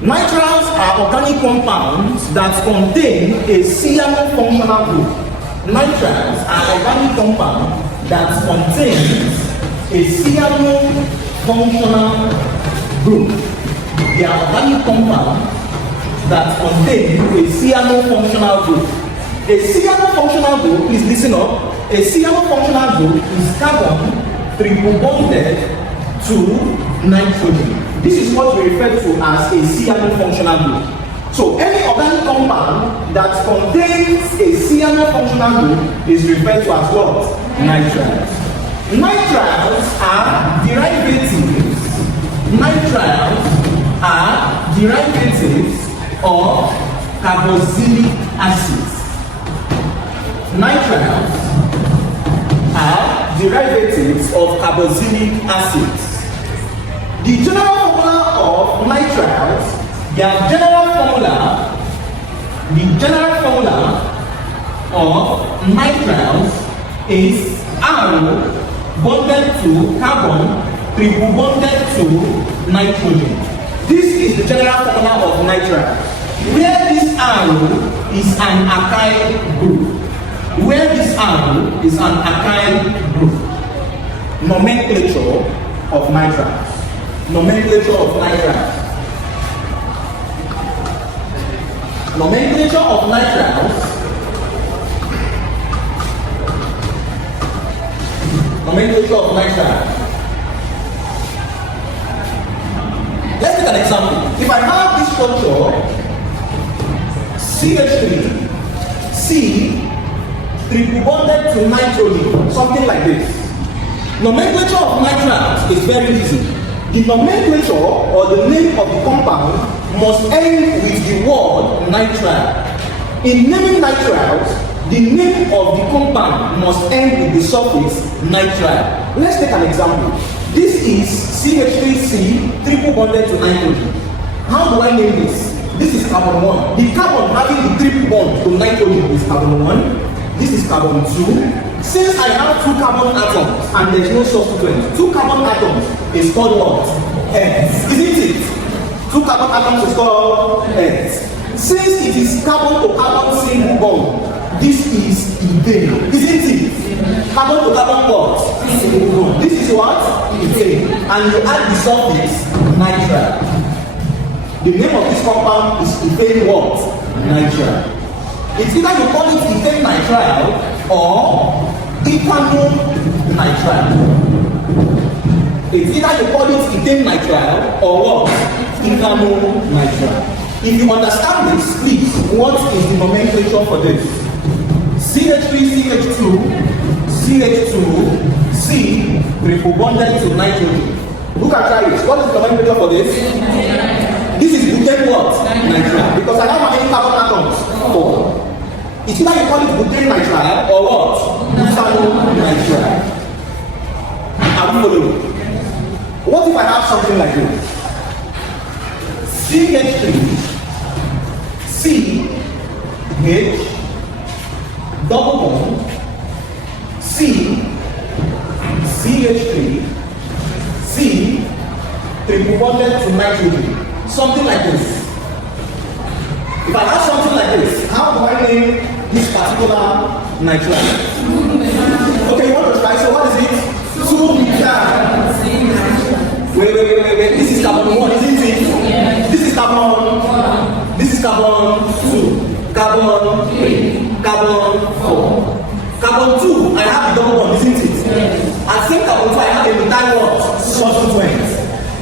Nitriles are organic compounds that contain a cyano functional group. Nitriles are organic compounds that contains a cyano functional group. They are organic compounds that contain a cyano functional group. A cyano functional group is, listen up, a cyano functional group is carbon triple bonded to nitrogen. This is what we refer to as a cyano functional group. So any organic compound that contains a cyano functional group is referred to as what? Nitriles. Nitriles are derivatives. Nitriles are derivatives of carboxylic acids. Nitriles are derivatives of carboxylic acids. The general formula of nitriles, the general formula of nitriles is R bonded to carbon, triple bonded to nitrogen. This is the general formula of nitrile. Where this arrow is an alkyl group. Where this arrow is an alkyl group. Nomenclature of nitriles. Nomenclature of nitriles. Nomenclature of nitriles. Nomenclature of nitriles. Let's take an example. If I have this structure CH3, C triple bonded to nitrogen, something like this. Nomenclature of nitriles is very easy. The nomenclature or the name of the compound must end with the word nitrile. In naming nitriles, the name of the compound must end with the suffix nitrile. Let's take an example. This is CH3C triple bonded to nitrogen. How do I name this? This is carbon 1. The carbon having the triple bond to nitrogen is carbon 1. This is carbon 2. Since I have 2 carbon atoms and there is no substituent, 2 carbon atoms is called what? N. Isn't it? 2 carbon atoms is called N. Since it is carbon to carbon single bond, this is ethane. Isn't it? Carbon to carbon what? Single bond. This is what? Ethane. And you add the suffix nitrile. The name of this compound is ethane what? Nitrile. It's either you call it ethane nitrile or ethanamine. It's either you call it ethane nitrile or what? Ethanamine. If you understand this, please, what is the nomenclature for this? CH3, CH2, CH2, C triple bonded to nitrogen. Look at try it. What is the nomenclature for this? This is butane what? Nitrile. Because I have how many carbon atoms? 4. It's either you call it butane nitrile or what? Ethanamine. Are we following? What if I have something like this? CH3, C, H, double bond, C, CH3, C, triple bonded to nitrogen. Something like this. If I have something like this, how do I name this particular nitrile? Okay, you want to try? So what is it? 2-methyl. Wait. This is carbon 1, isn't it? Yeah. This is carbon 1. This is carbon 2. Carbon 3. Carbon 4. Carbon 2, I have the double bond, isn't it? Yeah. At same carbon 2, I have a methyl what? Substituent.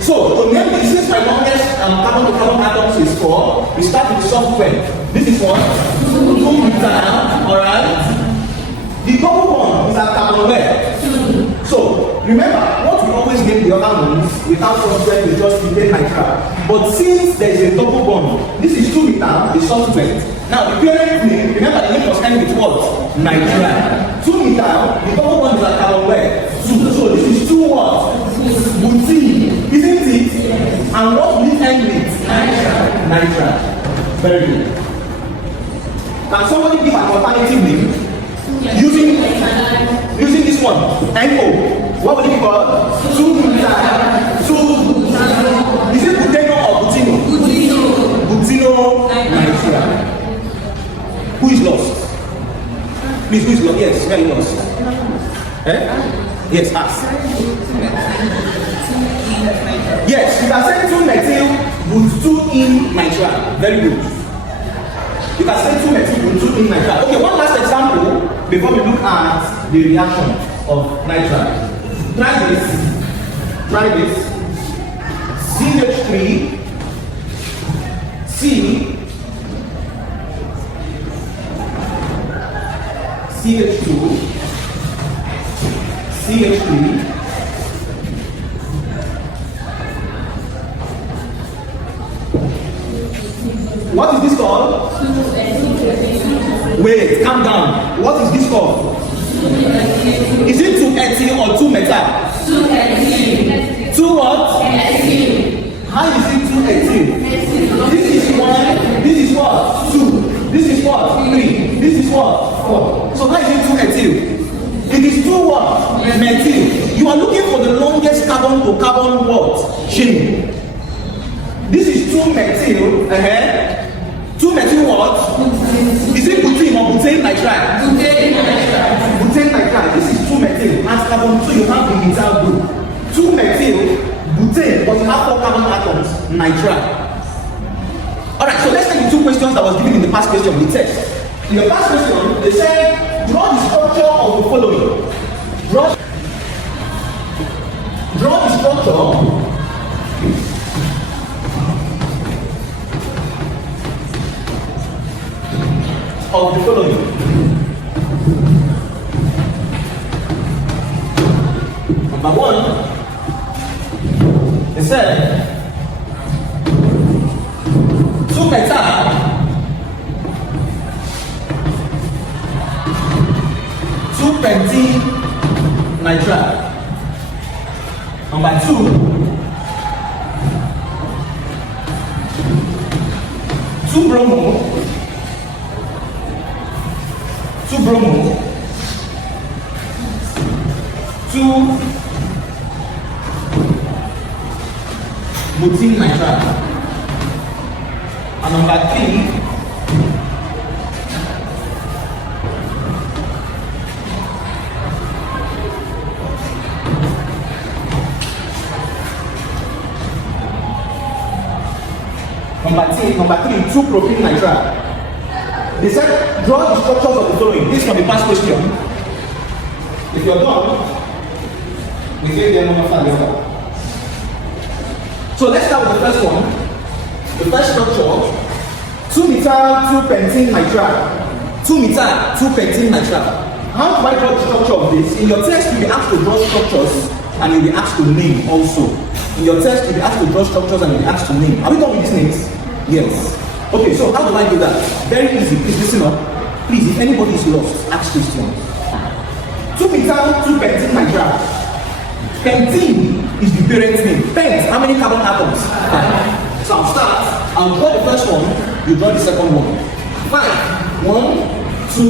So, to name this, since my longest carbon to carbon atoms is 4, we start with the substituent. This is what? 2-methyl, alright? The double bond is at carbon where? 2. So, remember, what we always name the other ones without substituent is just ethane nitrile. But since there is a double bond, this is 2-methyl, the substituent. Now, the parent name, remember the name was ending with what? Nitrile. 2-methyl, the double bond is at carbon where? 2. So, this is 2 what? Butene. Isn't it? Yes. And what will it end with? Nitrile. Very good. Can somebody give an alternative name? Using this one, NO. What will it be called? 2-methyl. Is it butano or butino? Butino. Please, yes, very well. Yes, ask. Yes, you can say 2-methyl with 2-in-nitrile. Very good. You can say 2-methyl with 2-in-nitrile. Okay, one last example before we look at the reaction of nitrile. Try this. CH3 C CH2 CH3 What is this called? Wait, calm down. What is this called? Is it 2-ethyl or 2-methyl? 2-ethyl. 2 what? Ethyl. How is it 2-ethyl? This is 1, this is what? 2. This is what? 3. This is what? 4. So how is it 2-ethyl? It is 2 what? Methyl. You are looking for the longest carbon to carbon what? Chain. This is 2-methyl. 2-methyl what? Is it butane or butane nitrile? Butane nitrile. This is 2-methyl. As carbon 2, you have the methyl group. 2-methyl, butane, but you have 4 carbon atoms, nitrile. Alright, so let's take the 2 questions that was given in the past question, the test. In the past question, they said, draw the structure of the following. Draw the structure of the following. Number 1, it said 2-methyl 2-pentanetrile. Number 2, 2-bromo 2-butene nitrile. And number 3, 2-propylamine nitrile. They said, draw the structures of the following. This is from the past question. If you're done, we say them one after the other. So let's start with the first one. The first structure, 2-methyl 2-pentanetrile. 2-methyl 2-pentanetrile. How do I draw the structure of this? In your test, you'll be asked to draw structures and you'll be asked to name also. In your test, you'll be asked to draw structures and you'll be asked to name. Are we done with these names? Yes. Okay, so how do I do that? Very easy. Please listen up. Please, if anybody is lost, ask questions. 2-methyl 2-pentanetrile. Pentene is the parent name. Pent, how many carbon atoms? 5. So I'll start. I'll draw the first one. You draw the second one. 5. 1, 2,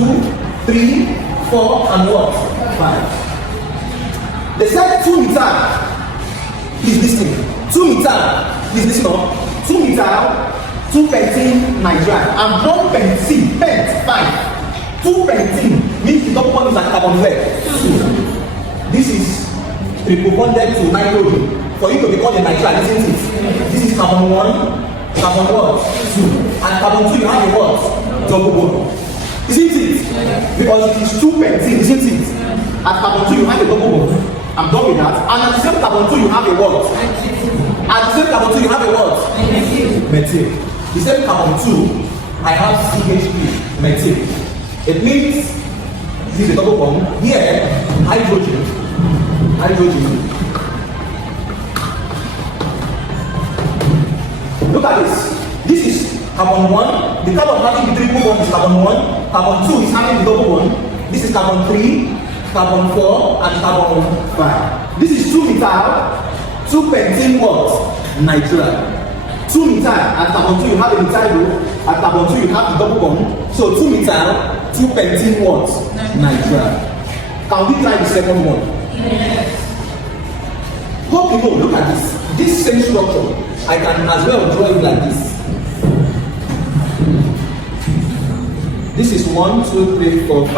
3, 4, and what? 5. They said 2-methyl. Please listen. 2-methyl. Please listen up. 2-methyl 2-pentanetrile. I'm drawing pentene. Pent 5. 2-pentene means the double bond is at carbon where? 2. This is triple bonded to nitrogen. For you to be called a nitrile, isn't it? This is carbon 1, carbon what? 2. And carbon 2 you have a what? Double bond. Isn't it? Because it is 2-pentene, isn't it? At carbon 2 you have a double bond. I'm done with that. And at the same carbon 2 you have a what? At the same carbon 2 you have a what? Methyl. The same carbon 2, I have CH3, methyl. It means this is a double bond. Here, hydrogen. Look at this. This is carbon 1. The carbon having the triple bond is carbon 1. Carbon 2 is having the double bond. This is carbon 3, carbon 4, and carbon 5. This is 2-methyl 2-pentene what? Nitrile. 2-methyl at carbon 2 you have a methyl group. At carbon 2 you have the double bond. So 2-methyl 2-pentene what? Nitrile. Can we try the second one? Yes. Hope you know, look at this. This same structure, I can as well draw it like this. This is 1, 2, 3, 4, 5.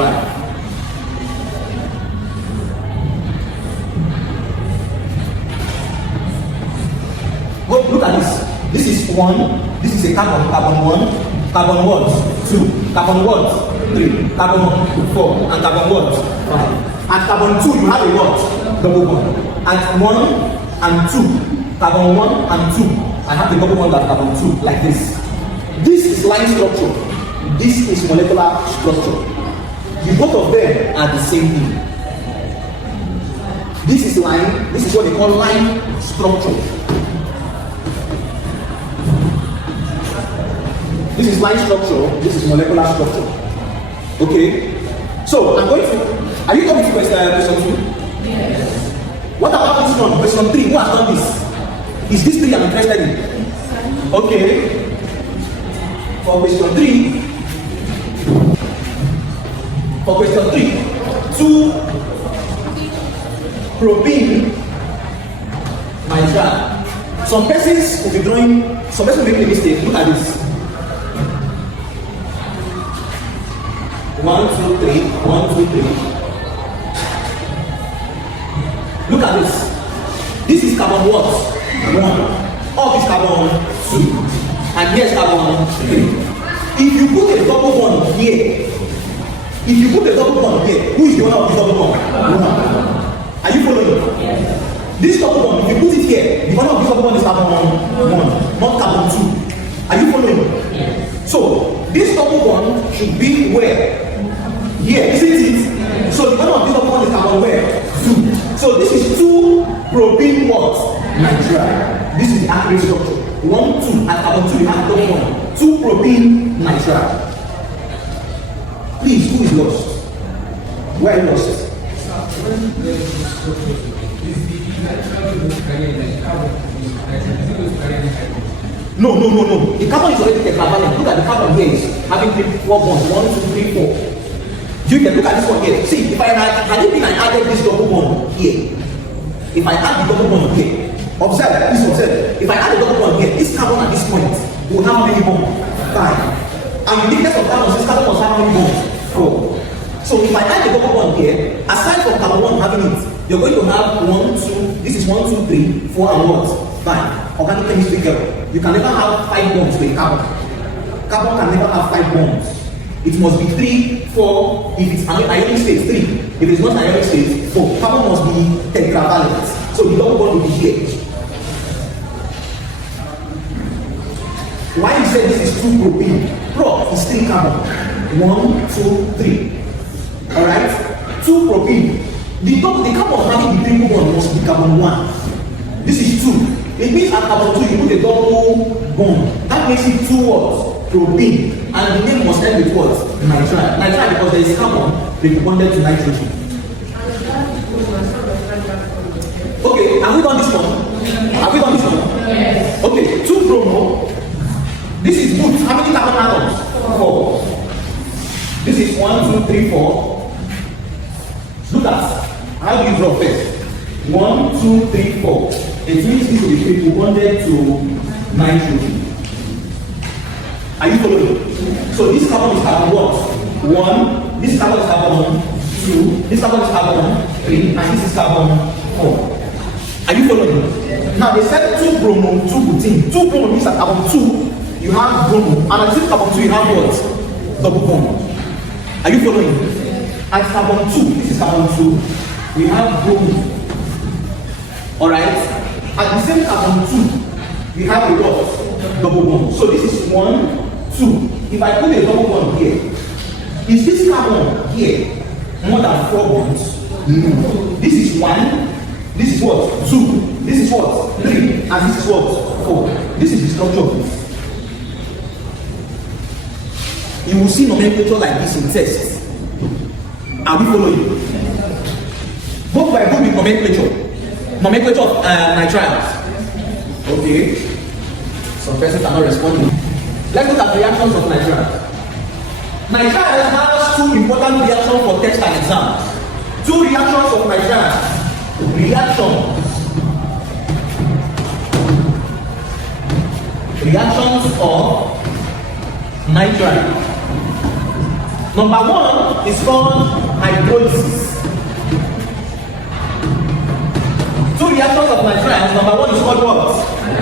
1, this is a carbon, carbon 1, carbon what? 2, carbon what? 3, carbon 4, and carbon what? 5. At carbon 2, you have a what? Double bond. At 1 and 2, carbon 1 and 2, I have the double bond at carbon 2, like this. This is line structure. This is molecular structure. The both of them are the same thing. This is line, this is what they call line structure. This is line structure, this is molecular structure. Okay? So, I'm going to, are you coming to question 2? Yes. What about this one? Question 3, who has done this? Is this 3 I'm interested in? Okay. For question 3, 2-propene nitrile. Some persons will be drawing, some persons will make a mistake. Look at this. 1, 2, 3, 1, 2, 3. Look at this. This is carbon what? 1. All is carbon 2. And here's carbon 3. If you put a double bond here, who is the owner of this double bond? 1. Are you following? Yes. This double bond, if you put it here, the owner of this double bond is carbon 1, not carbon 2. Are you following? Yes. So, this double bond should be where? Here, isn't it? Yes. So, the owner of this double bond is carbon where? 2. So, this is 2-propene what? Nitrile. This is the accurate structure. 1, 2, and carbon 2, you have double bond. 2-propene nitrile. Please, who is lost? Where are you lost? No. The carbon is already tetravalent. Look at the carbon here is having 4 bonds. 1, 2, 3, 4. You can look at this one here. See, if I added this double bond here, if I add the double bond here, please observe. If I add the double bond here, this carbon at this point will have how many bonds? 5. And the thickness of carbon, this carbon must have how many bonds? 4. So if I add the double bond here, aside from carbon 1 having it, you're going to have 1, 2, this is 1, 2, 3, 4, and what? 5. Organic chemistry girl. You can never have 5 bonds to a carbon. Carbon can never have 5 bonds. It must be 3, 4, if it's ionic state, 3. If it's not ionic state, 4. Carbon must be tetravalent. So the double bond will be here. Why you say this is 2-propene? Pro is 3 carbon. 1, 2, 3. Alright? 2-propene. The carbon having the triple bond must be carbon 1. This is 2. It means at carbon 2 you put a double bond. That makes it 2 what? Propene. And the name must end with what? Nitrile. Nitrile because there is carbon bonded to nitrogen. Okay, have we done this one? Yes. Okay, 2-bromo. This is good. How many carbon atoms? 4. This is 1, 2, 3, 4. Look at how do you draw first? 1, 2, 3, 4. It means this will be triple bonded to nitrogen. Are you following? So this carbon is carbon what? 1. This carbon is carbon 2. This carbon is carbon 3. And this is carbon 4. Are you following? Now they said 2-bromo, 2-butene. 2-bromo means at carbon 2 you have bromo. And at this carbon 2 you have what? Double bond. Are you following? At carbon 2, this is carbon 2, we have bromo. Alright? At the same carbon 2, we have a what? Double bond. So this is 1, 2. If I put a double bond here, is this carbon here more than 4 bonds? No. This is 1, this is what? 2, this is what? 3, and this is what? 4. This is the structure of this. You will see nomenclature like this in tests. Are we following? Both by both with nomenclature. Nomenclature of nitriles. Okay. Some persons are not responding. Let's look at reactions of nitriles. Nitriles has 2 important reactions for test and exam. 2 reactions of nitriles. Reactions of nitrile. Number 1 is called hydrolysis. 2 reactions of nitriles. Number 1 is called what?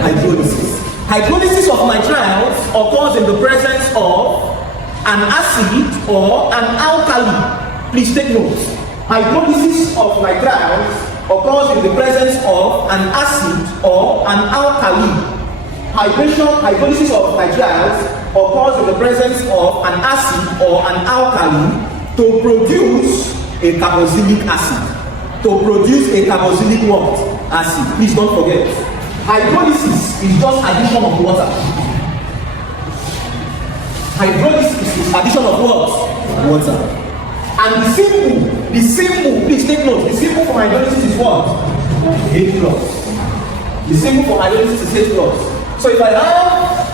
Hydrolysis. Hydrolysis of nitriles occurs in the presence of an acid or an alkali. Please take note. Hydrolysis of nitriles occurs in the presence of an acid or an alkali. Hydrolysis of nitriles occurs in the presence of an acid or an alkali to produce a carboxylic acid. To produce a carboxylic what? Acid. Please don't forget. Hydrolysis is just addition of water. Hydrolysis is addition of what? Water. And the symbol, please take note, the symbol for hydrolysis is what? H plus. The symbol for hydrolysis is H plus. So if I have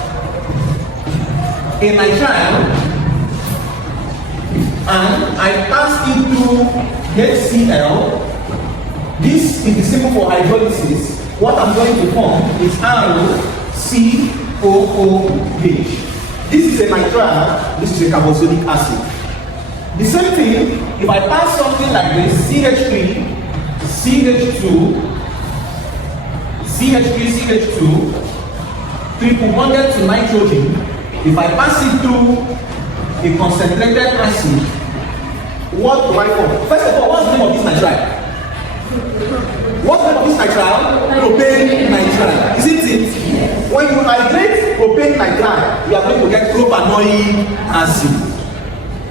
a nitrile and I pass it through HCl, this is the symbol for hydrolysis. What I'm going to form is ROCOOH. This is a nitrile, this is a carboxylic acid. The same thing, if I pass something like this, CH3, CH2, CH3, CH2, triple bonded to nitrogen, if I pass it through a concentrated acid, what do I form? First of all, what's the name of this nitrile? What's the name of this nitrile? Propane nitrile. Isn't it? When you hydrate propane nitrile, you are going to get propanoic acid.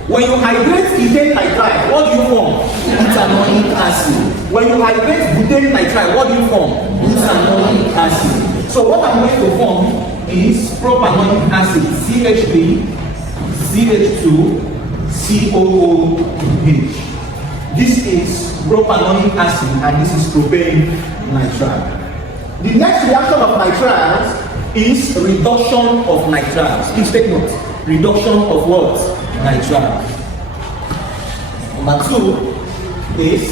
When you hydrate ethane nitrile, what do you form? Ethanoic acid. When you hydrate butane nitrile, what do you form? Ethanoic acid. So what I'm going to form is propanoic acid, CH3, CH2, COOH. This is propanoic acid and this is propane nitrile. The next reaction of nitriles is reduction of nitriles. Please take note. Reduction of what? Nitrile. Number 2 is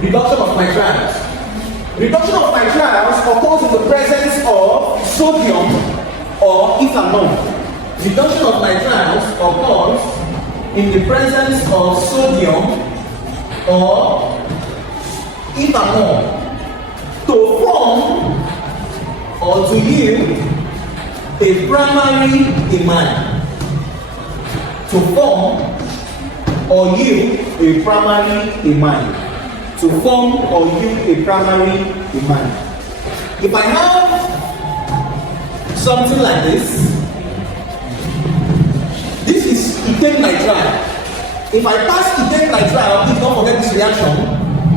reduction of nitriles. Reduction of nitriles occurs in the presence of sodium or ethanol. Reduction of nitriles occurs in the presence of sodium or ethanol to form or to yield a primary amine. To form or yield a primary amine. To form or yield a primary amine. If I have something like this, this is ethane nitrile. If I pass ethane nitrile, please don't forget this reaction,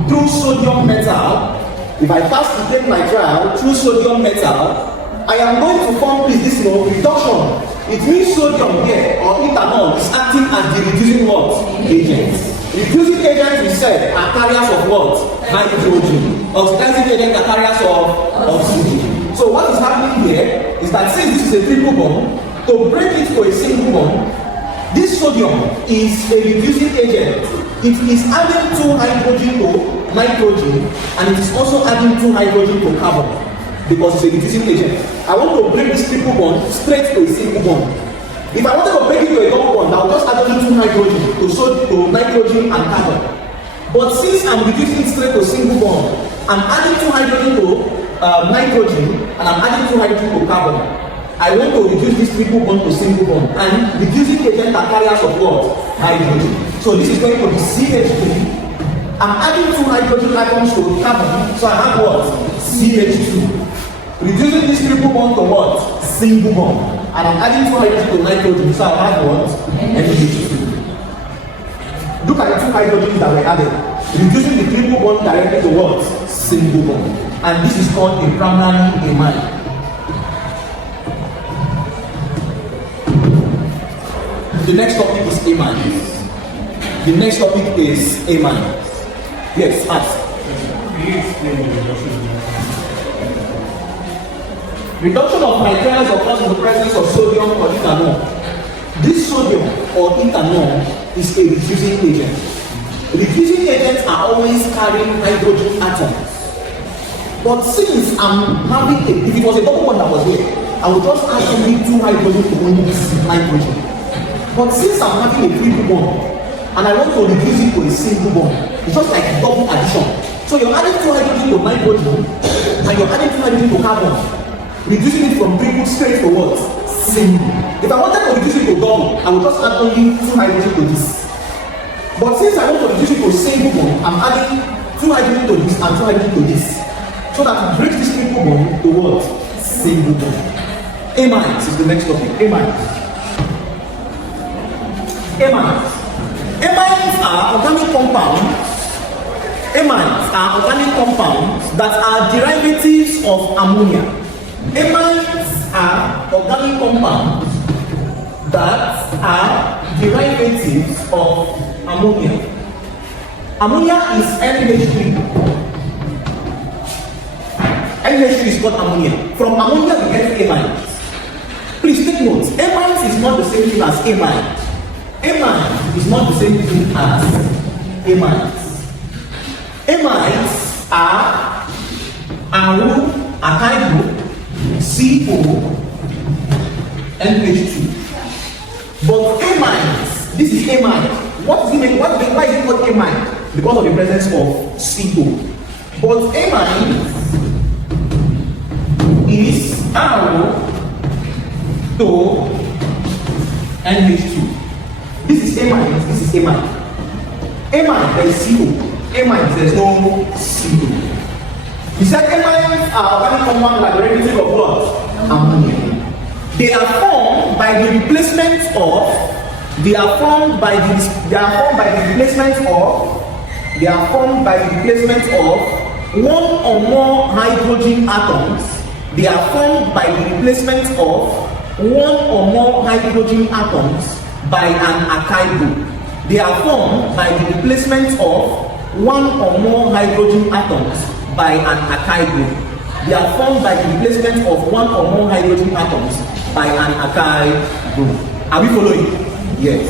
through sodium metal. If I pass ethane nitrile through sodium metal, I am going to form, please, this reduction. It means sodium here or ethanol is acting as the reducing what? Agent. Reducing agents, we said, are carriers of what? Hydrogen. Oxidizing agents are carriers of oxygen. So what is happening here is that since this is a triple bond, to break it to a single bond, this sodium is a reducing agent. It is adding 2 hydrogen to nitrogen and it is also adding 2 hydrogen to carbon because it's a reducing agent. I want to break this triple bond straight to a single bond. If I wanted to break it to a double bond, I will just add only 2 hydrogen to nitrogen and carbon. But since I'm reducing it straight to a single bond, I'm adding 2 hydrogen to nitrogen and I'm adding 2 hydrogen to carbon. I want to reduce this triple bond to single bond, and reducing agent are carriers of what? Hydrogen. So this is going to be CH3. I'm adding 2 hydrogen atoms to carbon, so I have what? CH2. Reducing this triple bond to what? Single bond. And I'm adding 2 hydrogen to nitrogen, so I have what? NH2. Look at the 2 hydrogens that were added. Reducing the triple bond directly to what? Single bond. And this is called a primary amine. The next topic is amine. The next topic is amine. Yes, ask. Reduction of nitriles occurs in the presence of sodium or ethanol. This sodium or ethanol is a reducing agent. Reducing agents are always carrying hydrogen atoms. But since I'm having if it was a double bond that was here, I would just add only 2 hydrogen to only this nitrogen. But since I'm having a triple bond, and I want to reduce it to a single bond. It's just like double addition. So you're adding 2 hydrogen to nitrogen, and you're adding 2 hydrogen to carbon, reducing it from triple straight to what? Single. If I wanted to reduce it to double, I would just add only 2 hydrogen to this. But since I want to reduce it to a single bond, I'm adding 2 hydrogen to this and 2 hydrogen to this. So that it breaks this triple bond to what? Single bond. Amines is the next topic. Amines. Amines. Amines are organic compounds. Amines are organic compounds that are derivatives of ammonia. Amines are organic compounds that are derivatives of ammonia. Ammonia is NH3. NH3 is called ammonia. From ammonia we get amines. Please take note. Amines is not the same thing as amine. Amine is not the same thing as amines. Amines are alkyl, CO, NH2. But amines, this is amine. Why is it called amine? Because of the presence of CO. But amine is alkyl to NH2. This is amine, this is amine. Amine, there is CO. Amines, there is no CO. We said amines are organic compounds like the derivative of what? Ammonia. They are formed by the replacement of one or more hydrogen atoms. They are formed by the replacement of one or more hydrogen atoms by an alkyl group. They are formed by the replacement of one or more hydrogen atoms by an alkyl group. They are formed by the replacement of one or more hydrogen atoms by an alkyl group. Are we following? Yes.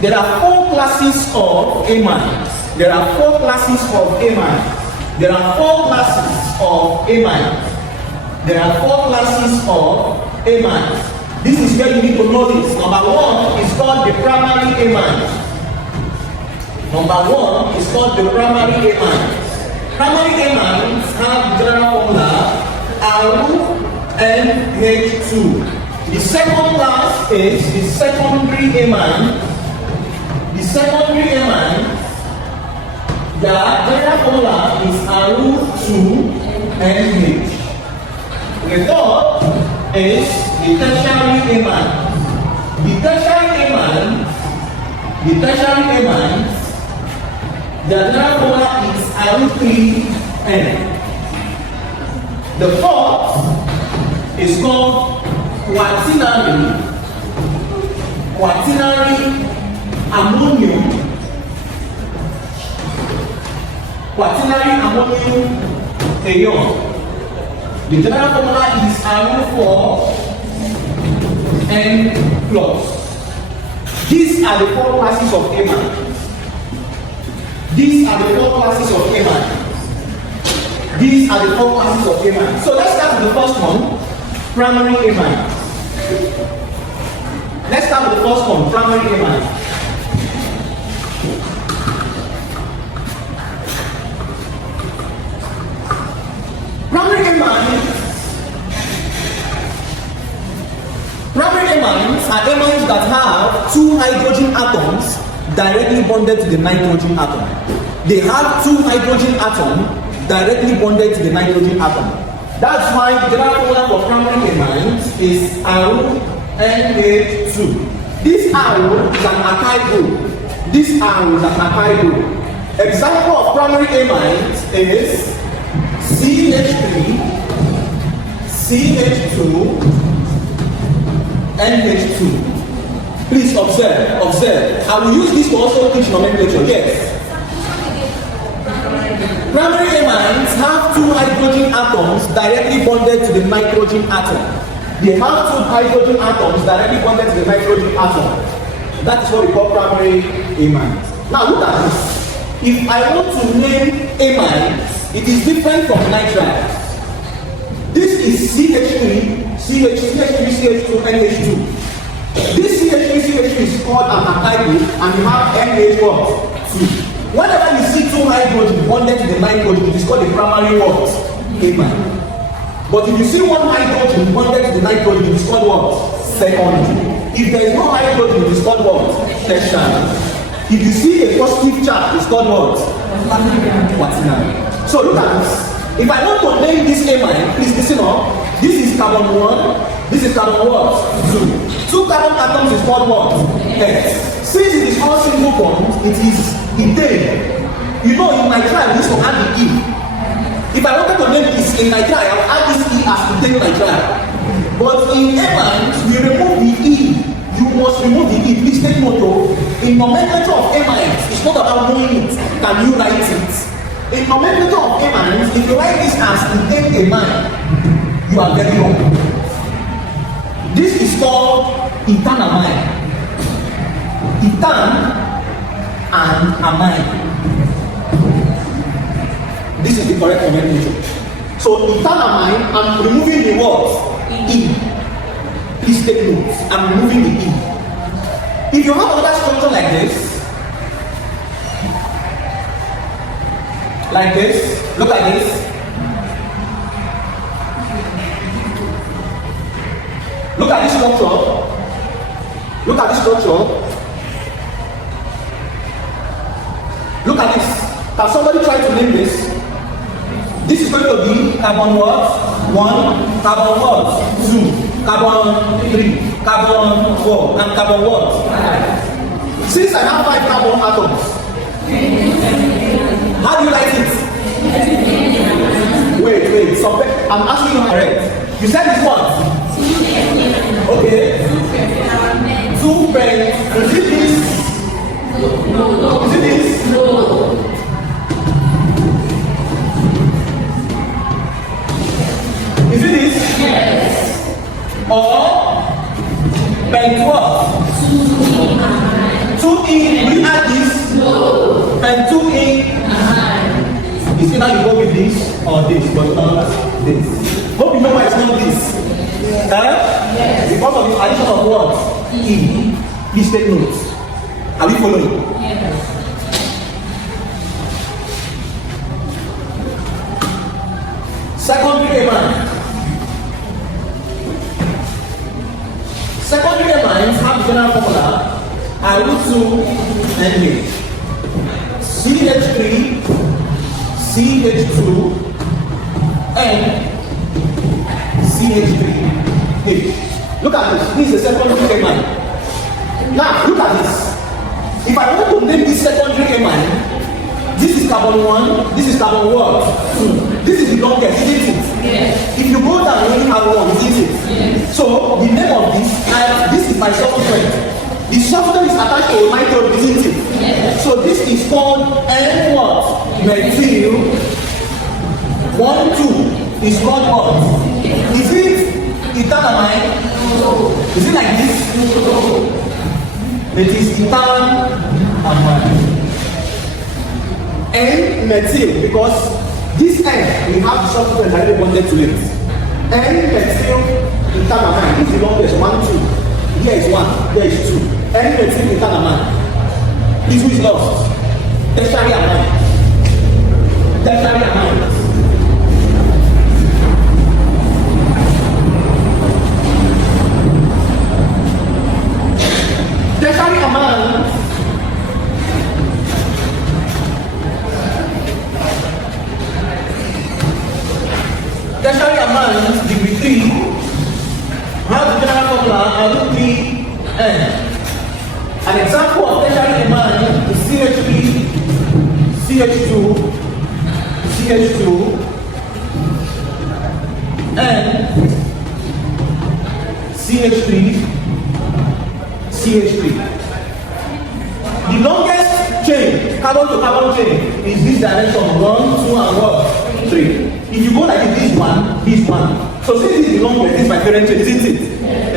There are 4 classes of amines. There are 4 classes of amines. There are 4 classes of amines. There are 4 classes of amines. This is where you need to know this. Number 1 is called the primary amines. Number 1 is called the primary amines. Primary amines have the general formula NH2. The second class is the secondary amine. The secondary amine, the general formula is 2NH. The third is the tertiary amine. The tertiary amine, the general formula is 3N. The fourth is called quaternary ammonium ion. The general formula is N+. These are the 4 classes of amine. These are the 4 classes of amine. These are the 4 classes of amine. So let's start with the first one, primary amine. Let's start with the first one, primary amine. Primary amines are amines that have 2 hydrogen atoms directly bonded to the nitrogen atom. They have 2 hydrogen atoms directly bonded to the nitrogen atom. That's why the general formula for primary amines is NH2. This arrow is an alkyl group. This arrow is an alkyl group. Example of primary amines is CH3, CH2, NH2. Please observe. I will use this to also teach nomenclature. Yes. Primary amines have 2 hydrogen atoms directly bonded to the nitrogen atom. They have 2 hydrogen atoms directly bonded to the nitrogen atom. That is what we call primary amines. Now look at this. If I want to name amines, it is different from nitriles. This is CH3, CH2, NH2. This CH3 is called an alkyl, and you have NH what? 2. Whenever you see two hydrogen bonded to the nitrogen, it is called a primary what? Amine. But if you see one hydrogen bonded to the nitrogen, it is called what? Secondary. If there is no hydrogen, it is called what? Tertiary. If you see a positive charge, it's called what? Quaternary. So look at this. If I want to name this amine, please listen up. This is carbon 1, this is carbon what? 2. 2 carbon atoms is called what? X. Since it is all single bonds, it is ethane. You know, in nitrile, we used to add the E. If I wanted to name this in nitrile, I would add this E as ethane nitrile. But in amines, we remove the E. You must remove the E. Please take note of. In nomenclature of amines, it's not about knowing it. Can you write it? In nomenclature of amines, if you write this as ethane amine, you are very wrong. This is called ethanamine. Ethan and amine. This is the correct nomenclature. So ethanamine, I'm removing the word E. Please take note. I'm removing the E. If you have another structure like this, look at this. Look at this structure. Look at this structure. Look at this. Can somebody try to name this? This is going to be carbon what? 1, carbon what? 2, carbon 3, carbon 4, and carbon what? 5. Since I have 5 carbon atoms, how do you write it? Wait, I'm asking you correct. You said it's what? Okay. 2 pens. Is it this? No. Is it this? No. Is it this? Yes. Or pen what? 2E. Will you add this? No. Pen 2E. Is either you go with this or this, but not this. Hope you know why it's not this. Yes. Because of the addition of what? E. Please take notes. Are we following? Yes. Secondary amine. Secondary amines have the general formula IU2NH. CH3, CH2, and CH3H. Look at this. This is a secondary amine. Now, look at this. If I want to name this secondary amine, this is carbon 1, this is carbon what? 2. This is the longest, isn't it? Yes. If you go down, you only have 1, isn't it? Yes. So, the name of this is my substituent. The substituent is attached to a nitrogen, isn't it? Yes. So, this is called N-Methyl. 1, 2 is called what? Is it ethanamine? No. Is it like this? No. It is ethanamine. N-Methyl, because this N, we have the substituent directly bonded to it. N-Methyl ethanamine is the longest, 1, 2. Here is 1, here is 2. N-Methyl ethanamine. This is lost. Tertiary amine. Tertiary amine. Tertiary amine. Tertiary amines, degree 3, have the general formula N. An example of tertiary amine is CH3, CH2, CH2, and CH3, CH3. The longest chain, carbon to carbon chain, is this direction 1, 2, and what? 3. If you go like this one. So since this is the longest, this is my parent chain, isn't it?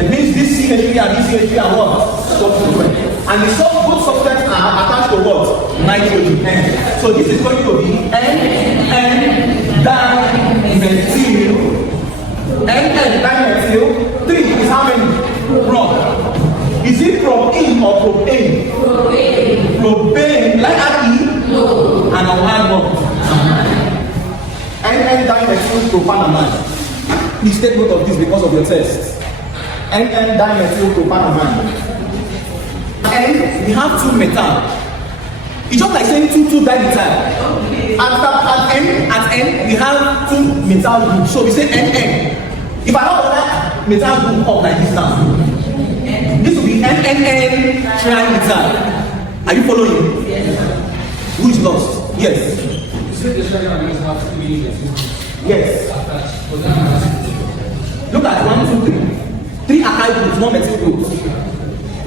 It means this CH3 and this CH3 are what? Substituent. And the both substituents are attached to what? Nitrogen. N. So this is going to be N-Dimethyl. 3 is how many? Prop. Is it prop E or prop A? N-Methylethanamine. Please take note of this because of your test. N-Methylethanamine. And we have 2 methyl. It's just like saying 2 dimethyl. At N, we have 2 methyl groups. So we say NN. If I have that methyl group up like this now, this will be NNN trimethyl. Are you following? Yes. Who is lost? Yes. Yes. Look at 1, 2, 3. 3 alkyl groups, 1 methyl groups.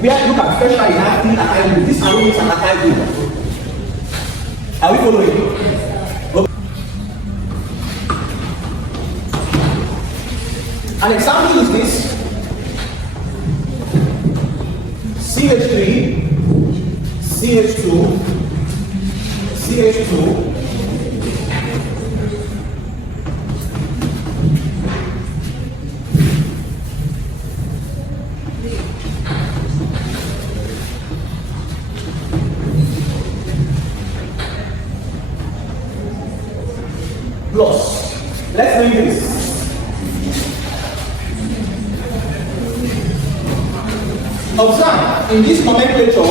We have to look at special, you have 3 alkyl groups. This arrow is an alkyl group. Are we following? Okay. An example is this. CH3, CH2, CH2, plus. Let's read this. Observe in this nomenclature,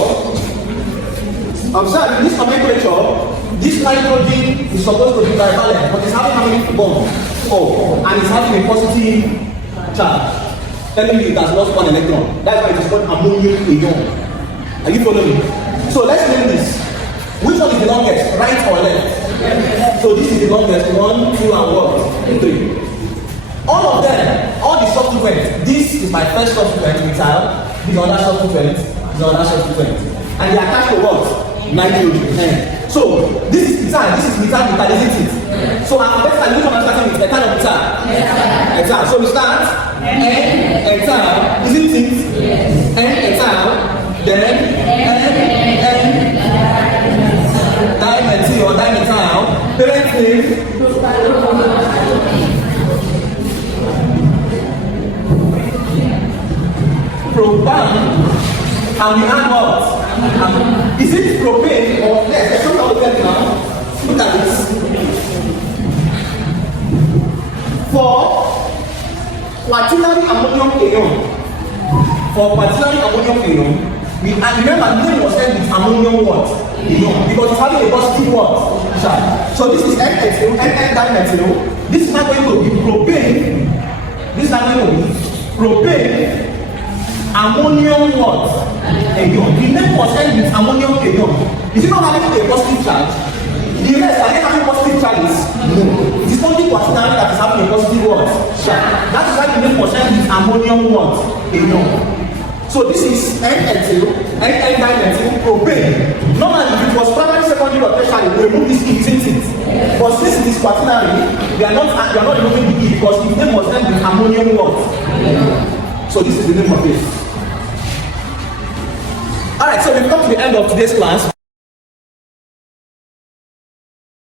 this nitrogen is supposed to be bivalent, but it's having how many bonds? 4, and it's having a positive charge. Telling me it has lost 1 electron. That's why it is called ammonium ion. Are you following? So let's name this. Which one is the longest, right or left? So this is the longest, 1, 2, and what? 3. All of them, all the substituents. This is my first substituent, methyl. This is another substituent. This is another substituent. And they are attached to what? Nitrogen. So this is methyl. This is methyl, isn't it? So our next time, which one I'm starting with? Ethyl or methyl? Ethyl. So we start N-Ethyl, isn't it? N-Ethyl, then Dimethyl or dimethyl, parent name, propan, and we add what? Is it propane or yes? Let's look at it now. Look at this. For quaternary ammonium ion, we remember the name was said with ammonium what? Ion, because it's having a positive what? Charge. So this is N-Methyl, N-Dimethyl. This is not going to be propane. This is not going to be propane. Ammonium what? Ion. The name was said with ammonium ion. Is it not having a positive charge? The rest, are they having positive charges? No. It is only quaternary that is having a positive what? Charge. That is why the name was said with ammonium what? Ion. So this is N-Ethyl, N-Dimethyl, propane. Normally, if it was primary, secondary, or tertiary, we remove this E, isn't it? But since it is quaternary, we are not removing the E because the name was said with ammonium what? So this is the name of it. Alright, so we've come to the end of today's class.